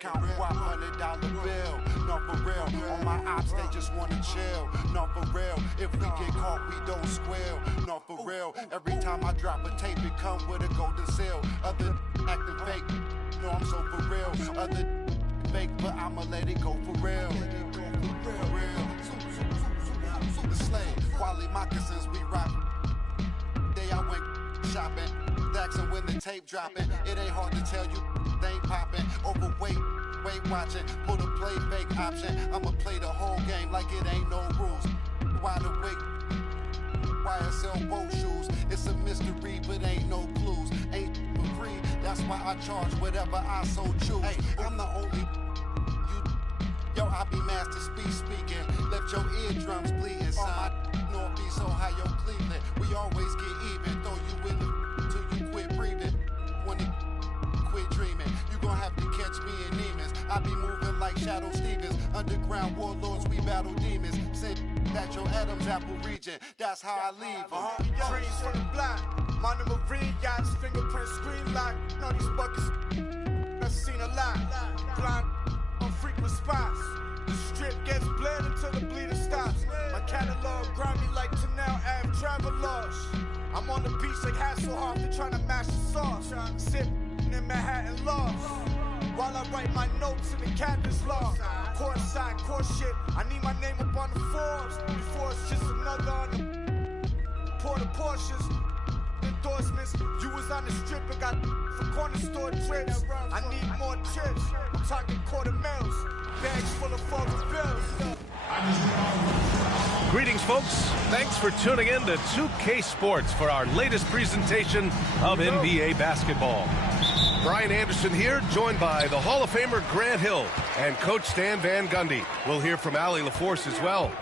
count $100 bill. No, for real. On my ops, they just wanna chill. No, for real. If we get caught, we don't squeal. No, for real. Every time I drop a tape, it come with a golden seal. Other acting fake. No, I'm so for real. Other fake, but I'ma let it go for real. The slave, quality moccasins, we rock. Day I went shopping, asking when the tape dropping. It ain't hard to tell you, they ain't popping. Overweight, weight watching, pull the play fake option. I'ma play the whole game like it ain't no rules. Wide awake, YSL boat shoes. It's a mystery, but ain't no clues. Ain't for free, that's why I charge whatever I so choose. Hey, I'm the only yo, I be master speaking. Left your eardrums bleeding, son. Northeast Ohio, Cleveland. We always get even. Throw you in the till you quit breathing. When it quit dreaming, you gon' have to catch me in demons. I be moving like Shadow Stevens. Underground warlords, we battle demons. Send at your Adam's apple region. That's how I leave them. Trees from the block. Monomarine marine yachts, fingerprint screen lock. Know these buckets. I've seen a lot. Blind on frequent spots. The strip gets bled until the bleeding stops. My catalog grind me like Tanel Ave travelers. I'm on the beach like Hasselhoff, they're trying to mash the sauce. Sip in Manhattan lost. While I write my notes in the captain's log. Court side, court shit. I need my name up on the Forbes. Before it's just another on the Porta Porsches. Endorsements. You was on the strip and got for corner store trips. I need more trips. I'm talking quarter mils. Bags full of forward bills. Greetings, folks. Thanks for tuning in to 2K Sports for our latest presentation of NBA basketball. Brian Anderson here, joined by the Hall of Famer Grant Hill and Coach Stan Van Gundy. We'll hear from Allie LaForce as well.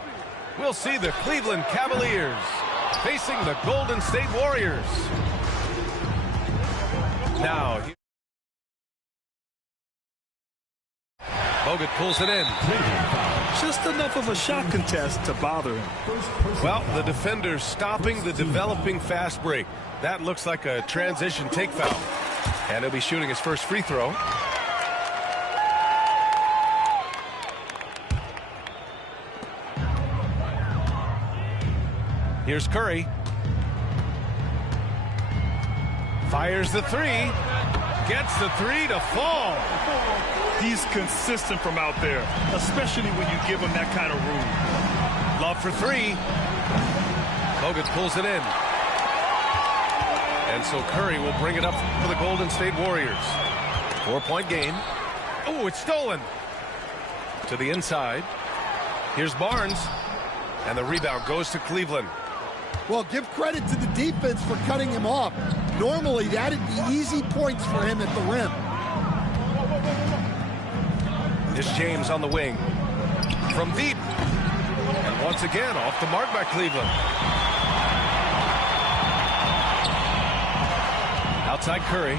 We'll see the Cleveland Cavaliers facing the Golden State Warriors. Now, Bogut pulls it in. Just enough of a shot contest to bother him. Well, the defender's stopping the developing fast break. That looks like a transition take foul. And he'll be shooting his first free throw. Here's Curry. Fires the three. Gets the three to fall. He's consistent from out there, especially when you give him that kind of room. Love for three. Bogut pulls it in. And so Curry will bring it up for the Golden State Warriors. 4-point game. Oh, it's stolen. To the inside. Here's Barnes. And the rebound goes to Cleveland. Well, give credit to the defense for cutting him off. Normally, that'd be easy points for him at the rim. Here's James on the wing. From deep. And once again, off the mark by Cleveland. Outside Curry.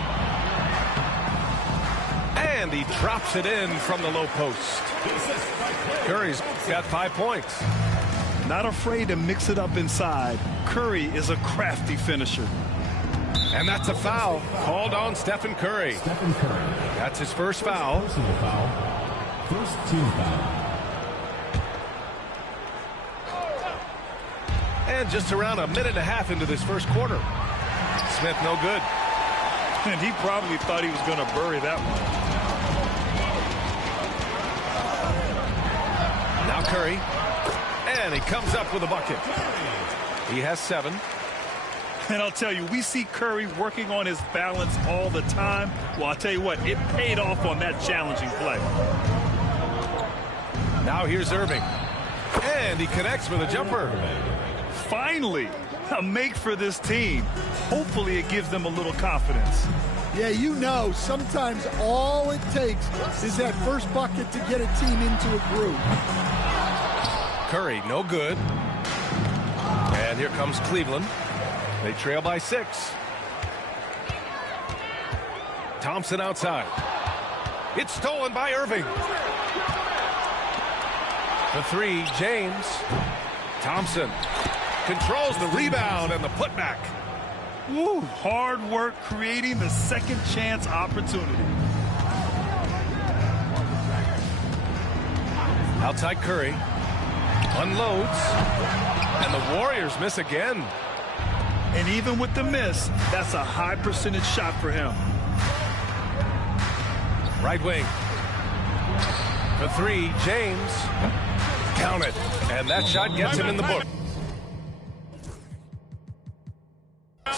And he drops it in from the low post. Curry's got 5 points. Not afraid to mix it up inside. Curry is a crafty finisher. And that's a foul called on Stephen Curry. That's his first foul. First team foul. And just around a minute and a half into this first quarter. Smith no good. And he probably thought he was going to bury that one. Now Curry. And he comes up with a bucket. He has 7. And I'll tell you, we see Curry working on his balance all the time. Well, I'll tell you what, it paid off on that challenging play. Now here's Irving. And he connects with a jumper. Finally, a make for this team. Hopefully it gives them a little confidence. Yeah, you know, sometimes all it takes is that first bucket to get a team into a groove. Curry, no good. And here comes Cleveland. They trail by 6. Thompson outside. It's stolen by Irving. The three, James. Thompson controls the rebound and the putback. Woo, hard work creating the second chance opportunity. Outside Curry. Unloads. And the Warriors miss again. And even with the miss, that's a high percentage shot for him. Right wing. For three, James. Count it. And that shot gets him in the book.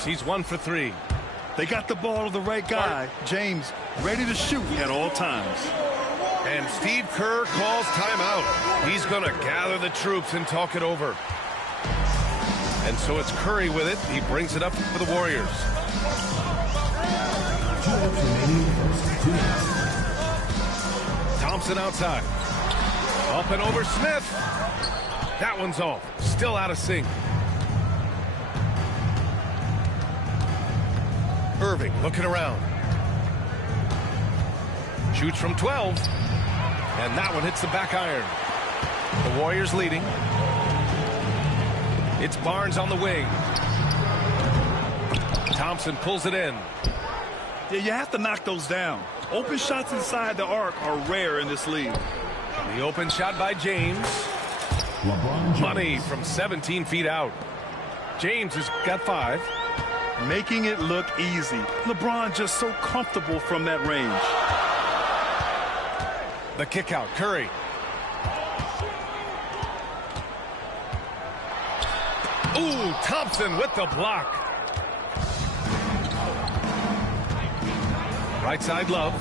He's 1 for 3. They got the ball to the right guy. James ready to shoot at all times. And Steve Kerr calls timeout. He's going to gather the troops and talk it over. And so it's Curry with it. He brings it up for the Warriors. Thompson outside. Up and over Smith. That one's off. Still out of sync. Irving looking around. Shoots from 12. And that one hits the back iron. The Warriors leading. It's Barnes on the wing. Thompson pulls it in. Yeah, you have to knock those down. Open shots inside the arc are rare in this league. The open shot by James. Money from 17 feet out. James has got 5. Making it look easy. LeBron just so comfortable from that range. The kick out, Curry. Ooh, Thompson with the block. Right side, Love.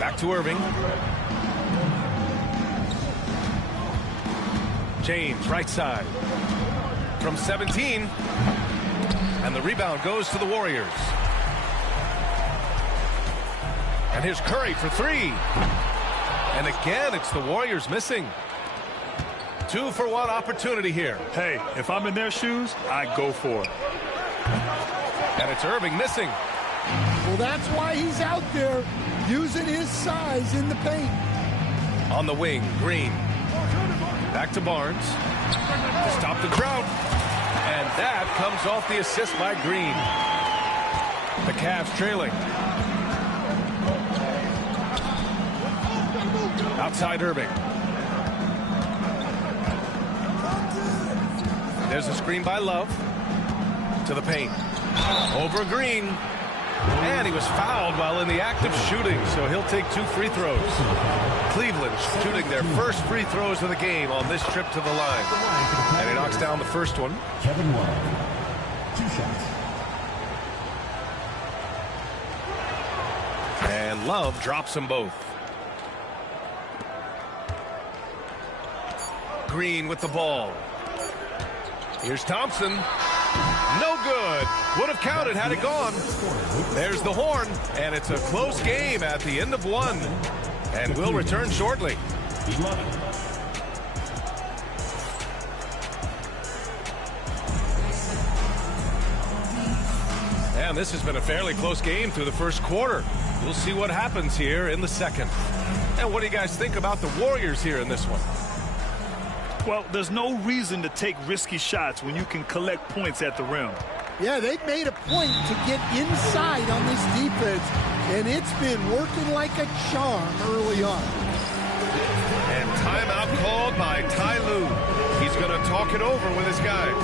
Back to Irving. James, right side. From 17. And the rebound goes to the Warriors. And here's Curry for 3. And again, it's the Warriors missing. 2 for 1 opportunity here. Hey, if I'm in their shoes, I go for it. And it's Irving missing. Well, that's why he's out there using his size in the paint. On the wing, Green. Back to Barnes. To stop the drought. And that comes off the assist by Green. The Cavs trailing. Outside Irving. There's a screen by Love. To the paint. Over Green. And he was fouled while in the act of shooting, so he'll take 2 free throws. Cleveland shooting their first free throws of the game on this trip to the line. And he knocks down the first one. Kevin Love, 2 shots. And Love drops them both. Green with the ball. Here's Thompson. No good. Would have counted had it gone. There's the horn, and it's a close game at the end of 1. And we'll return shortly. And this has been a fairly close game through the first quarter. We'll see what happens here in the second. And what do you guys think about the Warriors here in this one? Well, there's no reason to take risky shots when you can collect points at the rim. Yeah, they've made a point to get inside on this defense, and it's been working like a charm early on. And timeout called by Ty Lue. He's going to talk it over with his guys.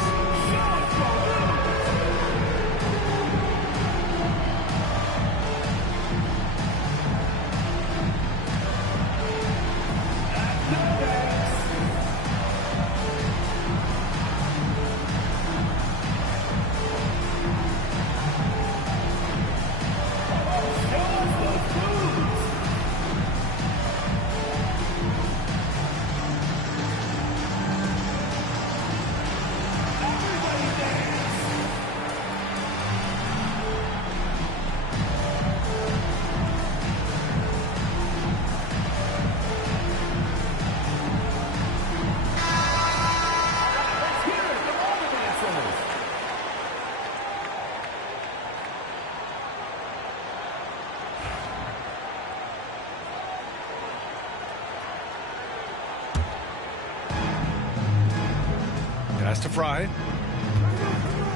Pass to Fry.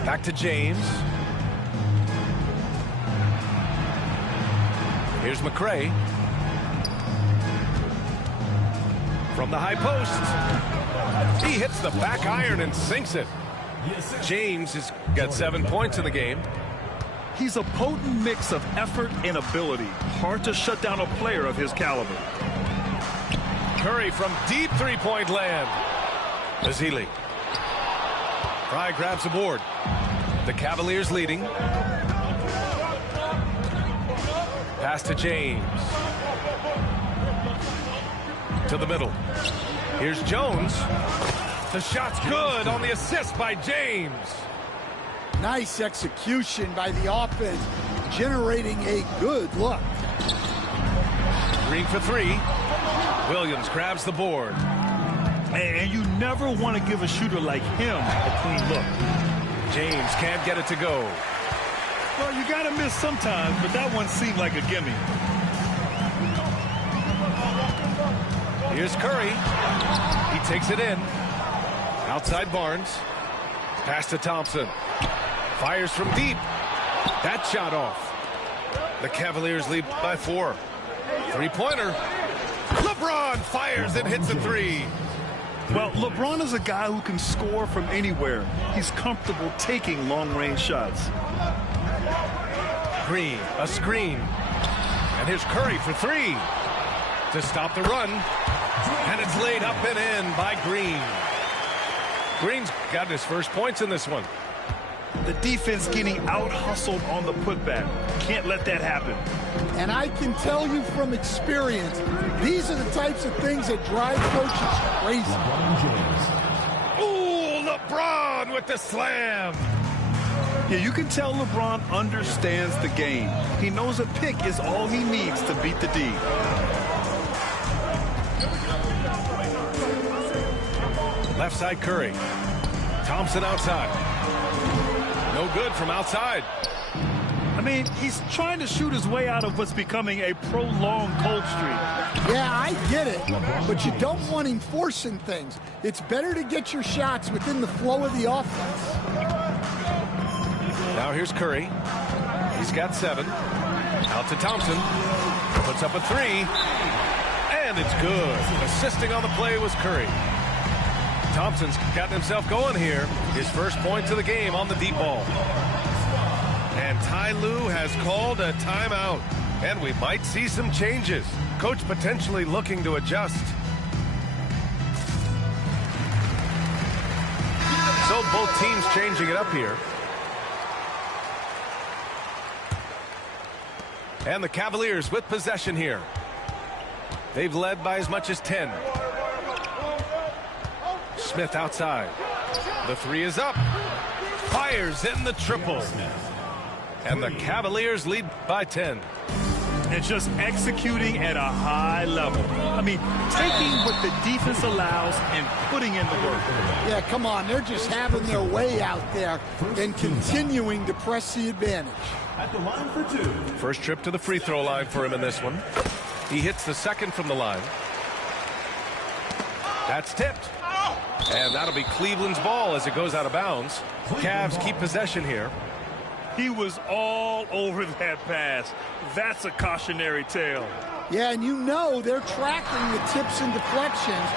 Back to James. Here's McRae. From the high post, he hits the back iron and sinks it. James has got 7 points in the game. He's a potent mix of effort and ability. Hard to shut down a player of his caliber. Curry from deep three-point land. Bazili. Fry grabs the board. The Cavaliers leading. Pass to James. To the middle. Here's Jones. The shot's good on the assist by James. Nice execution by the offense, generating a good look. Green for three. Williams grabs the board. And you never want to give a shooter like him a clean look. James can't get it to go. Well, you got to miss sometimes, but that one seemed like a gimme. Here's Curry. He takes it in. Outside Barnes. Pass to Thompson. Fires from deep. That shot off. The Cavaliers lead by 4. Three-pointer. LeBron fires and hits a three. Well, LeBron is a guy who can score from anywhere. He's comfortable taking long-range shots. Green, a screen. And here's Curry for three. To stop the run. And it's laid up and in by Green. Green's got his first points in this one. The defense getting out-hustled on the putback. Can't let that happen. And I can tell you from experience, these are the types of things that drive coaches crazy. Ooh, LeBron with the slam. Yeah, you can tell LeBron understands the game. He knows a pick is all he needs to beat the D. Left side Curry. Thompson outside. No good from outside. I mean, he's trying to shoot his way out of what's becoming a prolonged cold streak. Yeah, I get it, but you don't want him forcing things. It's better to get your shots within the flow of the offense. Now here's Curry. He's got 7. Out to Thompson. Puts up a three. And it's good. Assisting on the play was Curry. Thompson's gotten himself going here. His first points of the game on the deep ball. And Ty Lue has called a timeout. And we might see some changes. Coach potentially looking to adjust. So both teams changing it up here. And the Cavaliers with possession here. They've led by as much as 10. Smith outside. The three is up. Fires in the triple. And the Cavaliers lead by 10. And just executing at a high level. I mean, taking what the defense allows and putting in the work. Yeah, come on. They're just having their way out there and continuing to press the advantage. At the line for 2. First trip to the free throw line for him in this one. He hits the second from the line. That's tipped. And that'll be Cleveland's ball as it goes out of bounds. Cavs keep possession here. He was all over that pass. That's a cautionary tale. Yeah, and you know they're tracking the tips and deflections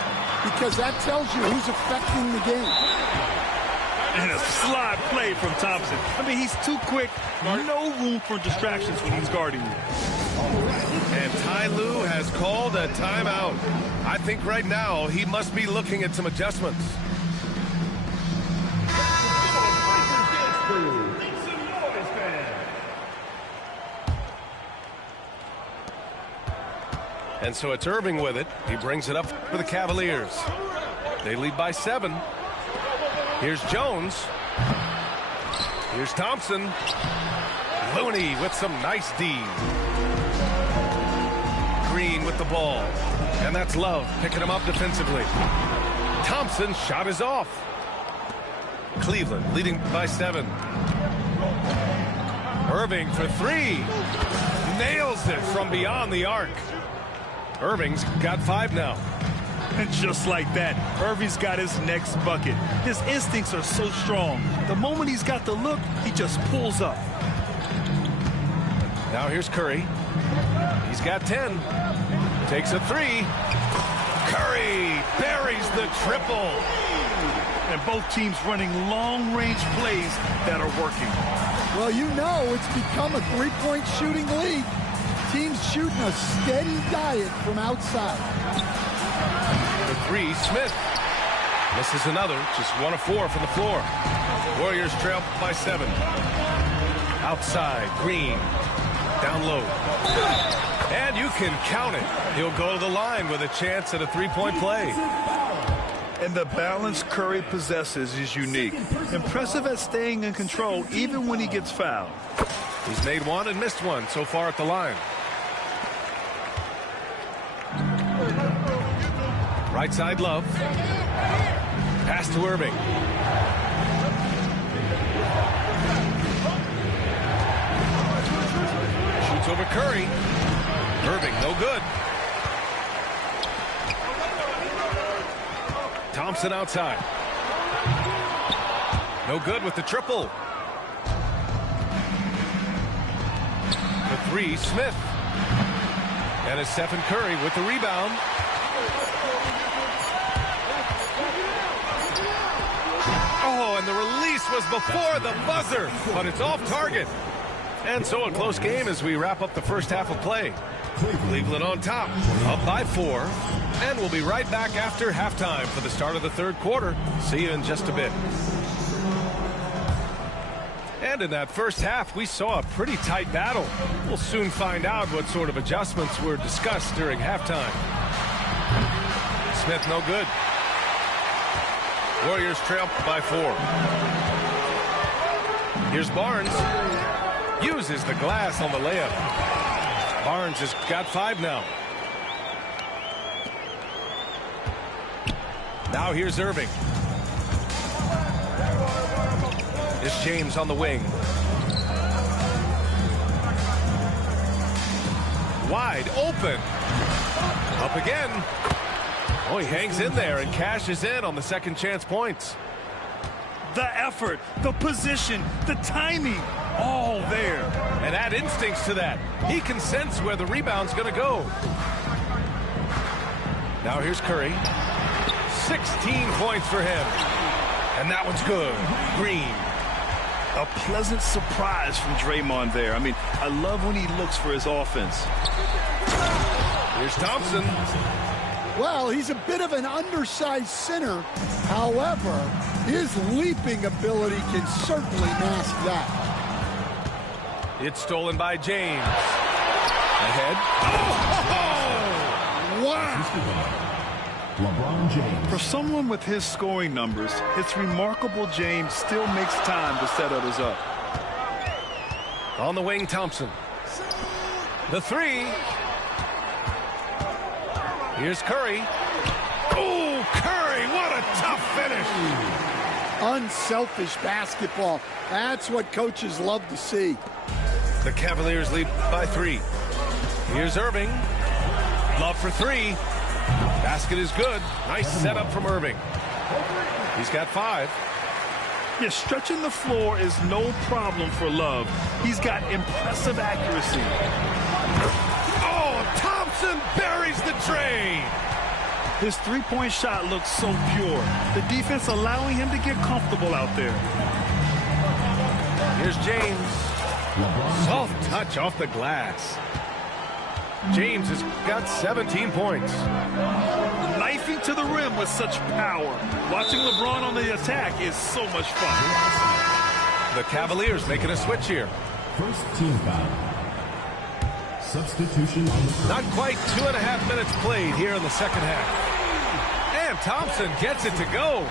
because that tells you who's affecting the game. And a slide play from Thompson. I mean, he's too quick. No room for distractions when he's guarding you. And Ty Lue has called a timeout. I think right now he must be looking at some adjustments. And so it's Irving with it. He brings it up for the Cavaliers. They lead by 7. Here's Jones. Here's Thompson. Looney with some nice D. Green with the ball. And that's Love picking him up defensively. Thompson's shot is off. Cleveland leading by 7. Irving for 3. Nails it from beyond the arc. Irving's got 5 now. And just like that, Irving's got his next bucket. His instincts are so strong. The moment he's got the look, he just pulls up. Now here's Curry. He's got 10. Takes a 3. Curry buries the triple. And both teams running long-range plays that are working. Well, you know it's become a three-point shooting league. Teams shooting a steady diet from outside. The three, Smith. Misses another, just 1 of 4 from the floor. Warriors trail by 7. Outside, Green. Down low. And you can count it. He'll go to the line with a chance at a three-point play. And the balance Curry possesses is unique. Impressive at staying in control even when he gets fouled. He's made one and missed one so far at the line. Right side, Love. Pass to Irving. Shoots over Curry. Irving, no good. Thompson outside. No good with the triple. The three, Smith. And it's Stephen Curry with the rebound. Oh, and the release was before the buzzer, but it's off target. And so a close game as we wrap up the first half of play. Cleveland on top, up by 4. And we'll be right back after halftime for the start of the third quarter. See you in just a bit. And in that first half, we saw a pretty tight battle. We'll soon find out what sort of adjustments were discussed during halftime. Smith, no good. Warriors trail by 4. Here's Barnes. Uses the glass on the layup. Barnes has got 5 now. Now here's Irving. It's James on the wing. Wide open. Up again. Oh, he hangs in there and cashes in on the second chance points. The effort, the position, the timing, all there. And add instincts to that. He can sense where the rebound's going to go. Now here's Curry. 16 points for him. And that one's good. Green. A pleasant surprise from Draymond there. I mean, I love when he looks for his offense. Here's Thompson. Well, he's a bit of an undersized center. However, his leaping ability can certainly mask that. It's stolen by James. Ahead. Oh! Wow! LeBron James. For someone with his scoring numbers, it's remarkable James still makes time to set others up. On the wing, Thompson. The three. Here's Curry. Oh, Curry, what a tough finish. Unselfish basketball. That's what coaches love to see. The Cavaliers lead by 3. Here's Irving. Love for 3. Basket is good. Nice setup from Irving. He's got 5. Yeah, stretching the floor is no problem for Love. He's got impressive accuracy. Oh, Thompson buries the tray. His three-point shot looks so pure. The defense allowing him to get comfortable out there. Here's James. Soft touch off the glass. James has got 17 points. Knifing to the rim with such power. Watching LeBron on the attack is so much fun. The Cavaliers making a switch here. First team foul. Substitution on the court. Not quite 2.5 minutes played here in the second half. And Thompson gets it to go.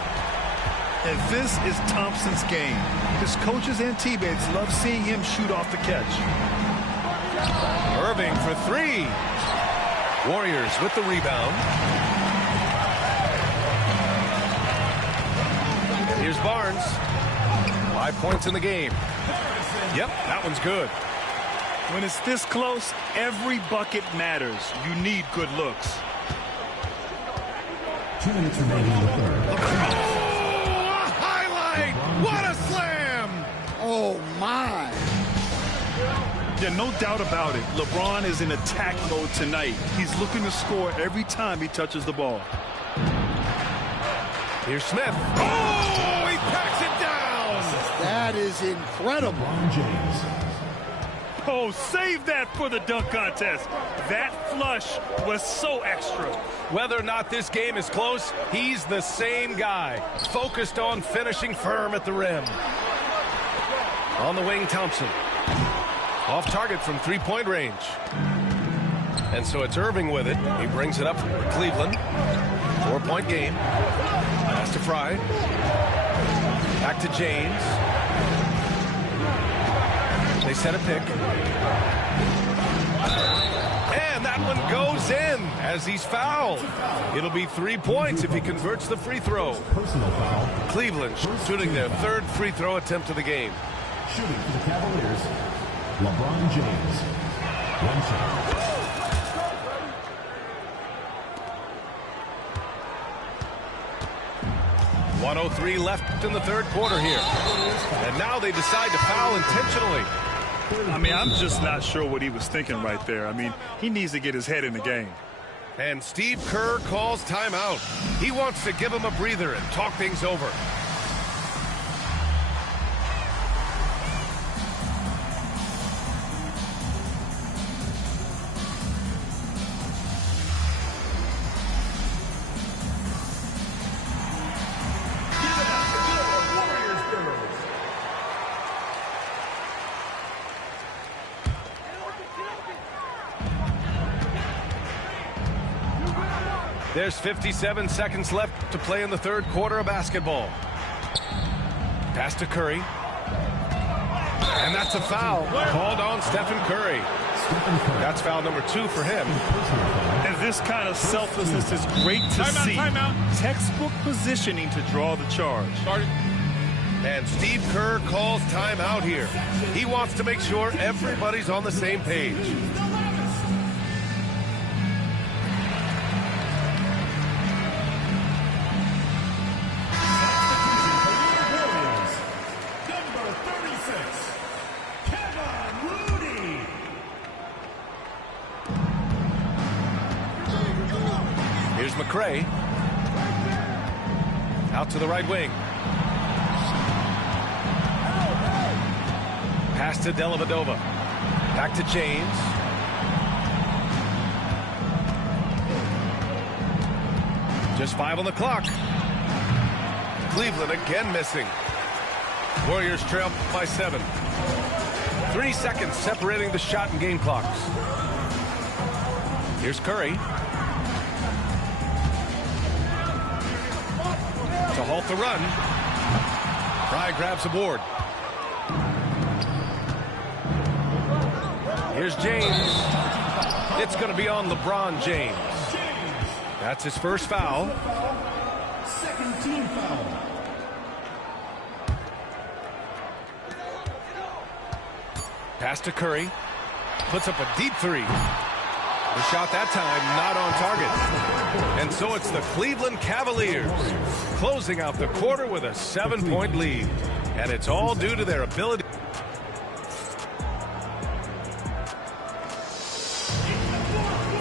And this is Thompson's game. His coaches and teammates love seeing him shoot off the catch. Irving for 3. Warriors with the rebound. Here's Barnes. 5 points in the game. Yep, that one's good. When it's this close, every bucket matters. You need good looks. 2 minutes remaining in the third. Oh, a highlight! What a slam! Oh, my. Yeah, no doubt about it. LeBron is in attack mode tonight. He's looking to score every time he touches the ball. Here's Smith. Oh, he packs it down. That is incredible. LeBron James. Oh, save that for the dunk contest. That flush was so extra. Whether or not this game is close, he's the same guy, focused on finishing firm at the rim. On the wing, Thompson. Off target from three-point range. And so it's Irving with it. He brings it up for Cleveland. 4-point game. Pass to Fry. Back to James. They set a pick. And that one goes in as he's fouled. It'll be 3 points if he converts the free throw. Personal foul. Cleveland shooting their third free throw attempt of the game. Shooting for the Cavaliers, LeBron James. One shot. 1:03 left in the third quarter here. And now they decide to foul intentionally. I mean, I'm just not sure what he was thinking right there. I mean, he needs to get his head in the game. And Steve Kerr calls timeout. He wants to give him a breather and talk things over. There's 57 seconds left to play in the third quarter of basketball. Pass to Curry. And that's a foul called on Stephen Curry. That's foul number 2 for him. And this kind of selflessness is great to see. Timeout. Textbook positioning to draw the charge. And Steve Kerr calls timeout here. He wants to make sure everybody's on the same page. McRae out to the right wing. Pass to Dellavedova. Back to James. Just 5 on the clock. Cleveland again missing. Warriors trail by 7. 3 seconds separating the shot and game clocks. Here's Curry. To halt the run. Fry grabs a board. Here's James. It's going to be on LeBron James. That's his first foul. Second team foul. Pass to Curry. Puts up a deep 3. The shot that time not on target. And so it's the Cleveland Cavaliers closing out the quarter with a 7-point lead. And it's all due to their ability.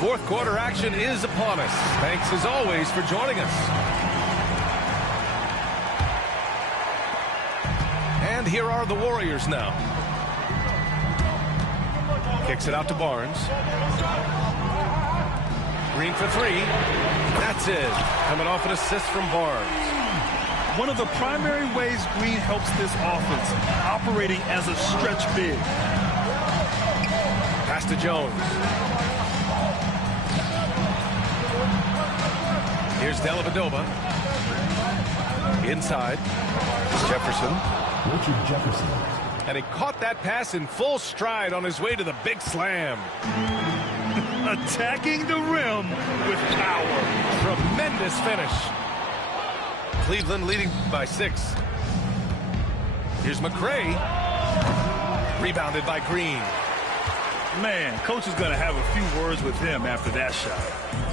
Fourth quarter action is upon us. Thanks as always for joining us. And here are the Warriors now. Kicks it out to Barnes. Green for 3. That's it. Coming off an assist from Barnes. One of the primary ways Green helps this offense, operating as a stretch big. Pass to Jones. Here's Dellavedova. Inside. Jefferson. Richard Jefferson. And he caught that pass in full stride on his way to the big slam. Attacking the rim with power. Tremendous finish. Cleveland leading by 6. Here's McRae. Rebounded by Green. Man, coach is going to have a few words with him after that shot.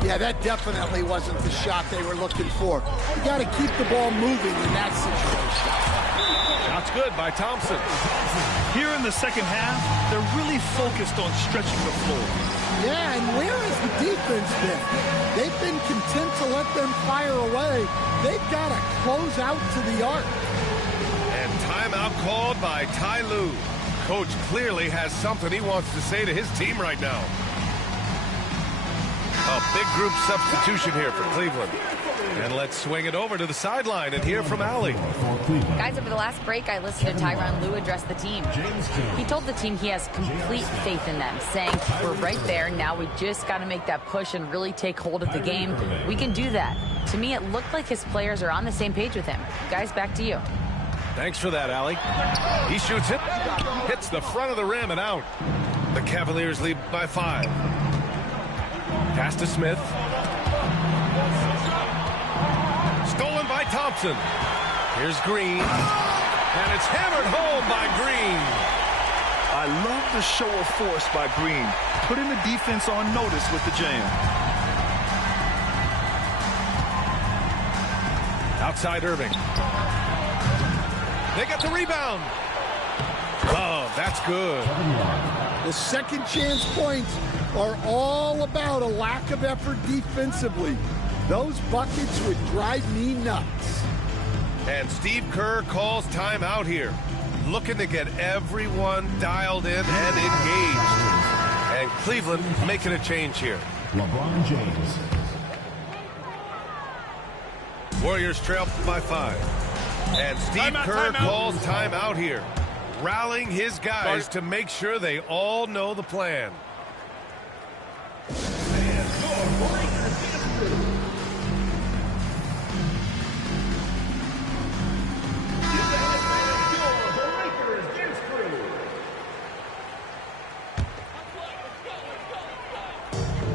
Yeah, that definitely wasn't the shot they were looking for. You got to keep the ball moving in that situation. Shot's good by Thompson. Here in the second half, they're really focused on stretching the floor. Yeah, and where has the defense been? They've been content to let them fire away. They've got to close out to the arc. And timeout called by Ty Lue. Coach clearly has something he wants to say to his team right now. A big group substitution here for Cleveland. And let's swing it over to the sideline and hear from Allie. Guys, over the last break, I listened to Tyronn Lue address the team. He told the team he has complete faith in them, saying, we're right there. Now we just got to make that push and really take hold of the game. We can do that. To me, it looked like his players are on the same page with him. Guys, back to you. Thanks for that, Allie. He shoots it, hits the front of the rim and out. The Cavaliers lead by 5. Pass to Smith. Stolen by Thompson. Here's Green. And it's hammered home by Green. I love the show of force by Green, putting the defense on notice with the jam. Outside Irving. They get the rebound. Oh, that's good. The second chance points are all about a lack of effort defensively. Those buckets would drive me nuts. And Steve Kerr calls timeout here, looking to get everyone dialed in and engaged. And Cleveland making a change here. LeBron James. Warriors trail by 5. And Steve Kerr calls timeout here, rallying his guys to make sure they all know the plan.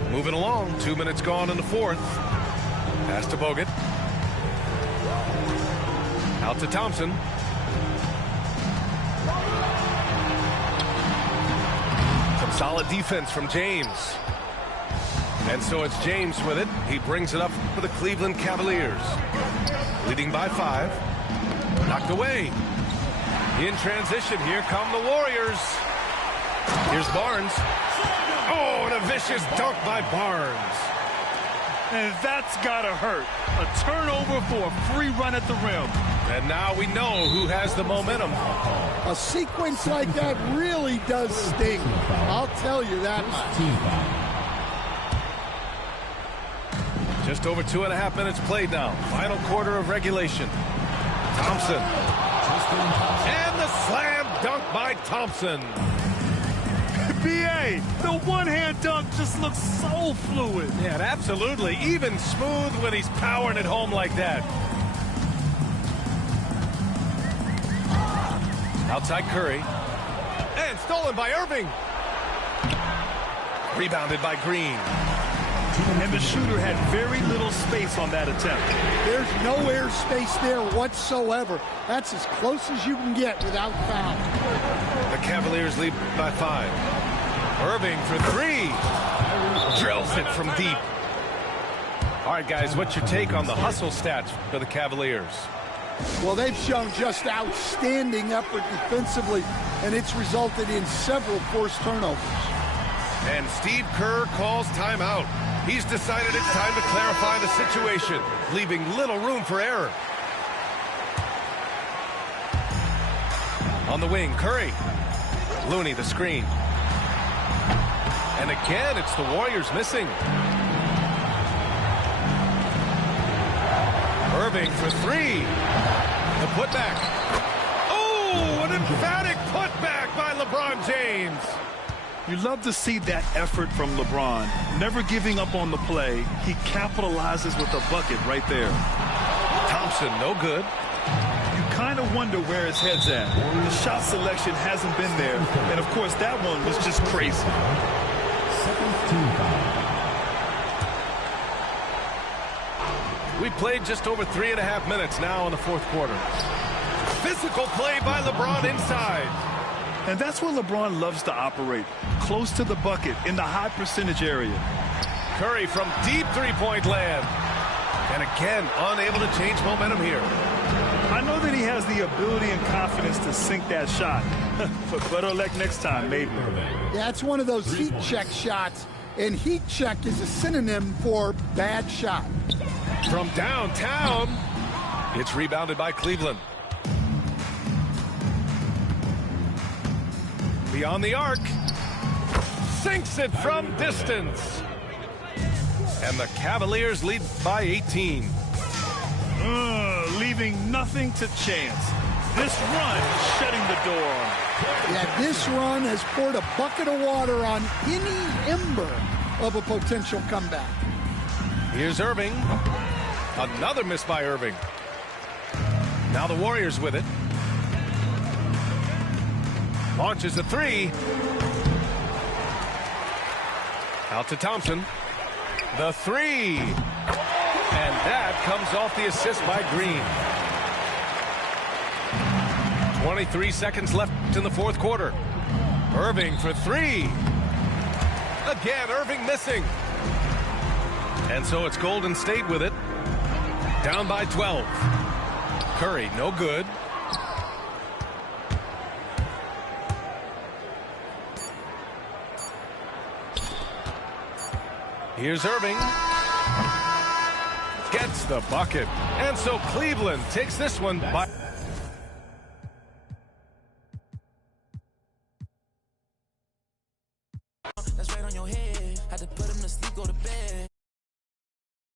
Moving along, 2 minutes gone in the fourth. Pass to Bogut. Out to Thompson. Some solid defense from James. And so it's James with it. He brings it up for the Cleveland Cavaliers. Leading by 5. Knocked away. In transition, here come the Warriors. Here's Barnes. Oh, and a vicious dunk by Barnes. And that's gotta hurt. A turnover for a free run at the rim. And now we know who has the momentum. A sequence like that really does sting. I'll tell you that much. Just over 2.5 minutes played now. Final quarter of regulation. Thompson. And the slam dunk by Thompson. B.A., the one-hand dunk just looks so fluid. Yeah, absolutely. Even smooth when he's powering it home like that. Outside Curry. And stolen by Irving. Rebounded by Green. And the shooter had very little space on that attempt. There's no air space there whatsoever. That's as close as you can get without foul. The Cavaliers lead by 5. Irving for 3. Drills it from deep. All right, guys, what's your take on the hustle stats for the Cavaliers? Well, they've shown just outstanding effort defensively, and it's resulted in several forced turnovers. And Steve Kerr calls timeout. He's decided it's time to clarify the situation, leaving little room for error. On the wing, Curry. Looney, the screen. And again, it's the Warriors missing. Irving for 3. The putback. Oh, an emphatic putback by LeBron James. You love to see that effort from LeBron. Never giving up on the play. He capitalizes with a bucket right there. Thompson, no good. You kind of wonder where his head's at. The shot selection hasn't been there. And, of course, that one was just crazy. We played just over 3.5 minutes now in the fourth quarter. Physical play by LeBron inside. And that's where LeBron loves to operate, close to the bucket in the high percentage area. Curry from deep three-point land. And again, unable to change momentum here. I know that he has the ability and confidence to sink that shot. But better luck next time, maybe. Yeah, it's one of those heat check shots, and heat check is a synonym for bad shot. From downtown, it's rebounded by Cleveland. Beyond the arc, sinks it from distance. And the Cavaliers lead by 18. Leaving nothing to chance. This run is shutting the door on him. Yeah, this run has poured a bucket of water on any ember of a potential comeback. Here's Irving. Another miss by Irving. Now the Warriors with it. Launches a three. Out to Thompson. The three. And that comes off the assist by Green. 23 seconds left in the fourth quarter. Irving for three. Again, Irving missing. And so it's Golden State with it. Down by 12. Curry, no good. Here's Irving. Gets the bucket. And so Cleveland takes this one by... That's right on your head. Had to put him to sleep, go to bed.